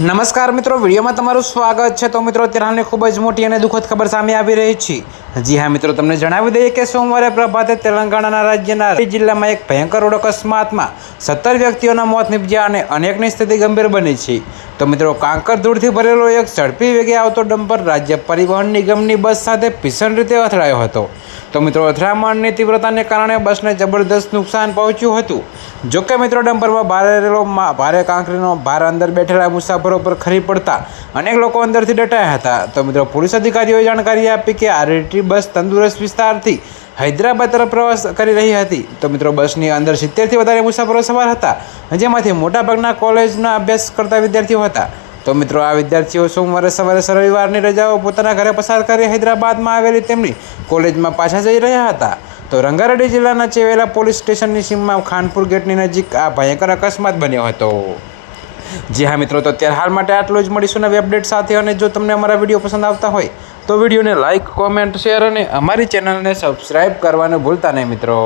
નમસ્કાર મિત્રો, વિડીયોમાં તમારું સ્વાગત છે। તો મિત્રો, અત્યારે હાલની ખૂબ જ મોટી અને દુઃખદ ખબર સામે આવી રહી છે। જી હા મિત્રો, તમને જણાવી દઈએ કે સોમવારે પ્રભાતે તેલંગાણાના રાજ્યના જિલ્લામાં એક ભયંકર રોડ અકસ્માતમાં 17 વ્યક્તિઓના મોત નીપજ્યા અને અનેકની સ્થિતિ ગંભીર બની છે। તો મિત્રો, કાંકર ધૂળથી ભરેલો એક ઝડપી વેગે આવતો ડમ્પર રાજ્ય પરિવહન નિગમની બસ સાથે ભીષણ રીતે અથડાયો હતો। તો મિત્રો, અથડામણની તીવ્રતાને કારણે બસને જબરદસ્ત નુકસાન પહોંચ્યું હતું। જોકે મિત્રો, ડમ્પરમાં ભારે કાંકરીનો ભાર અંદર બેઠેલા મુસાફરો પર ખરી પડતા અનેક લોકો અંદરથી દટાયા હતા। તો મિત્રો, પોલીસ અધિકારીઓએ જાણકારી આપી કે આરટી બસ તંદુરસ્ત વિસ્તારથી હૈદરાબાદ તરફ પ્રવાસ કરી રહી હતી। તો મિત્રો, બસની અંદર 70થી વધારે મુસાફરો સવાર હતા, જેમાંથી મોટાભાગના કોલેજના અભ્યાસ કરતા વિદ્યાર્થીઓ હતા। તો મિત્રો, આ વિદ્યાર્થીઓ સોમવારે સવારે રવિવારની રજાઓ પોતાના ઘરે પસાર કરી હૈદરાબાદમાં આવેલી તેમની કોલેજમાં પાછા જઈ રહ્યા હતા। તો રંગારેડ્ડી જિલ્લાના ચેવેલા પોલીસ સ્ટેશનની સીમમાં ખાનપુર ગેટની નજીક આ ભયંકર અકસ્માત બન્યો હતો। જી હા મિત્રો, તો અત્યારે હાલ માટે આટલું જ। મળીશું નવી અપડેટ સાથે। અને જો તમને અમારા વિડીયો પસંદ આવતા હોય તો વિડીયોને લાઇક, કોમેન્ટ, શેર અને અમારી ચેનલને સબસ્ક્રાઈબ કરવાનું ભૂલતા નહીં મિત્રો।